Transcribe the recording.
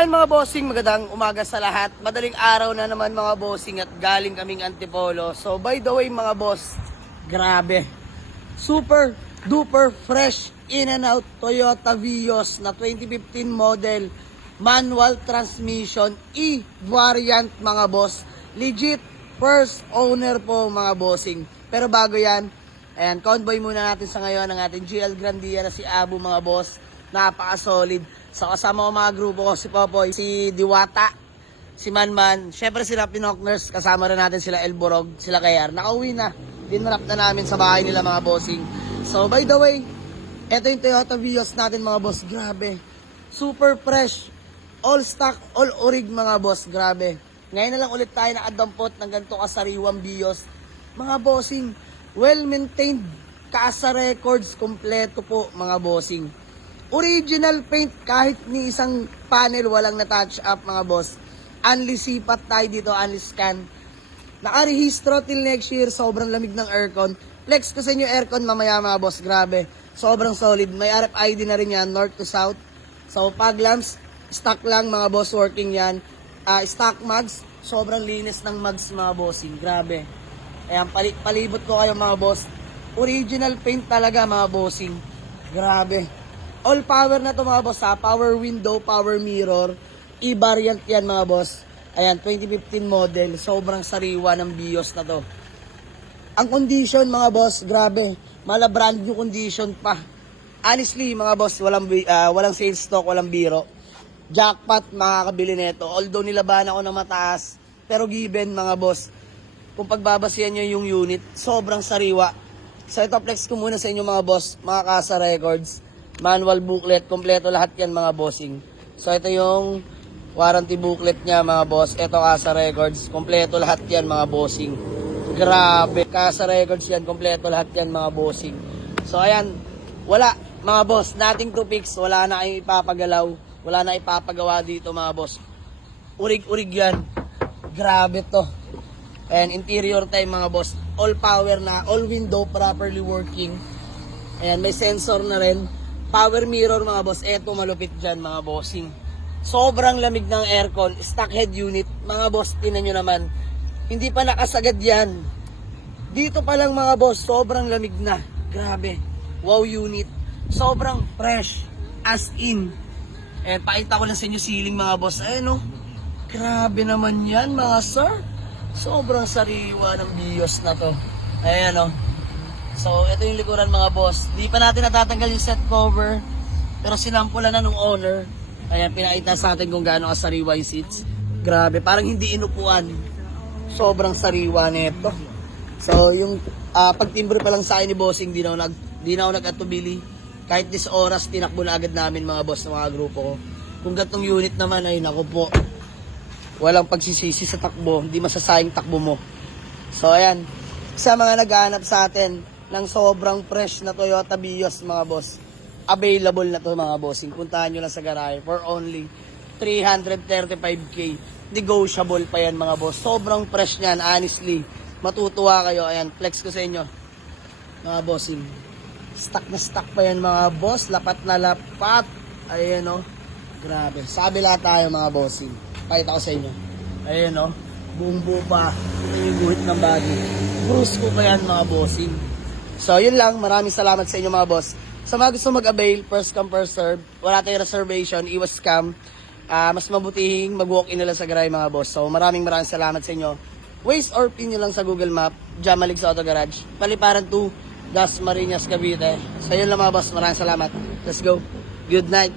One mga bossing, magandang umaga sa lahat. Madaling araw na naman mga bossing at galing kaming Antipolo. So by the way mga boss, grabe. Super duper fresh in and out Toyota Vios na 2015 model. Manual transmission, E-variant mga boss. Legit first owner po mga bossing. Pero bago yan, ayan, convoy muna natin sa ngayon ang ating GL Grandia na si Abu mga boss. Napaka-solid. So kasama ko mga grupo ko, si Popoy, si Diwata, si Manman, syempre sila Pinokners, kasama rin natin sila Elborog, sila Kayar. Nakauwi na, dinrap na namin sa bahay nila mga bossing. So by the way, eto yung Toyota Vios natin mga boss, grabe. Super fresh, all stock, all orig mga boss, grabe. Ngayon na lang ulit tayo nakadampot ng ganito kasariwang Vios. Mga bossing, well maintained, Casa Records, kompleto po mga bossing. Original paint, kahit ni isang panel walang na-touch up mga boss. Unli sipat tayo dito, unli scan. Nakarehistro till next year, sobrang lamig ng aircon. Flex ko sa inyo aircon mamaya mga boss, grabe. Sobrang solid, may RFID na rin yan, north to south. So pag lamps, stock lang mga boss, working yan. Stock mugs, sobrang linis ng mugs mga bossing, grabe. Ayan, palibot ko kayo mga boss. Original paint talaga mga bossing, grabe. All power na to mga boss ha. Power window, power mirror. E-variant yan mga boss. Ayan, 2015 model. Sobrang sariwa ng Vios na to. Ang condition mga boss, grabe. Mala brand new condition pa. Honestly mga boss, walang sales stock, walang biro. Jackpot makakabili nito. Although nilaban ako na mataas. Pero given mga boss, kung pagbabasihan nyo yung unit, sobrang sariwa. So ito flex ko muna sa inyo mga boss, mga Casa Records. Manual booklet, kompleto lahat yan mga bossing. So ito yung warranty booklet niya mga boss. Ito Casa Records, kompleto lahat yan mga bossing. Grabe, Casa Records yan, kompleto lahat yan mga bossing. So ayan, wala mga boss, nothing to fix. Wala na kayong ipapagalaw, wala na ipapagawa dito mga boss. Urig-urig yan. Grabe to. And interior time mga boss, all power na, all window properly working. Ayan, may sensor na rin. Power mirror mga boss, eto malupit dyan mga bossing. Sobrang lamig ng aircon, stock head unit. Mga boss, tinan nyo naman, hindi pa nakasagad yan. Dito pa lang mga boss, sobrang lamig na. Grabe, wow unit. Sobrang fresh, as in. And pakita ko lang sa inyo ceiling mga boss. Ayan o, grabe naman yan mga sir. Sobrang sariwa ng Vios na to. Ayan o. So, ito yung likuran mga boss. Di pa natin natatanggal yung set cover. Pero sinampulan na nung owner. Ayan, pinakita sa atin kung gaano kasariwa yung seats. Grabe, parang hindi inupuan. Sobrang sariwa nito. So, yung pagtimbre pa lang sa akin ni bossing, di na ako nag-atubili. Kahit this oras, tinakbo na agad namin mga boss ng mga grupo ko. Kung gatong unit naman, ay naku po. Walang pagsisisi sa takbo. Hindi masasayang takbo mo. So, ayan. Sa mga naghahanap sa atin ng sobrang fresh na Toyota Vios mga boss, available na to mga bossing. Puntahan nyo lang sa garahe for only 335k. Negotiable pa yan mga boss. Sobrang fresh nyan, honestly. Matutuwa kayo. Ayan, flex ko sa inyo mga bossing. Stock na stock pa yan mga boss. Lapat na lapat. Ayan o. Grabe. Sabi lahat tayo mga bossing. Pakita ko sa inyo. Ayan o. Buong buo pa. Ito yung guhit ng body. Bruce ko pa yan mga bossing. So yun lang, maraming salamat sa inyo mga boss. Sa mga gusto mag-avail, first come first serve. Wala tayong reservation, iwas scam. Mas mabutihing mag-walk-in nila sa garahe mga boss. So maraming salamat sa inyo. Waze or pin nyo lang sa Google Map, Jamalig sa Auto Garage, Paliparan 2, Das Marinas, Cavite. So yun lang mga boss, maraming salamat. Let's go. Good night.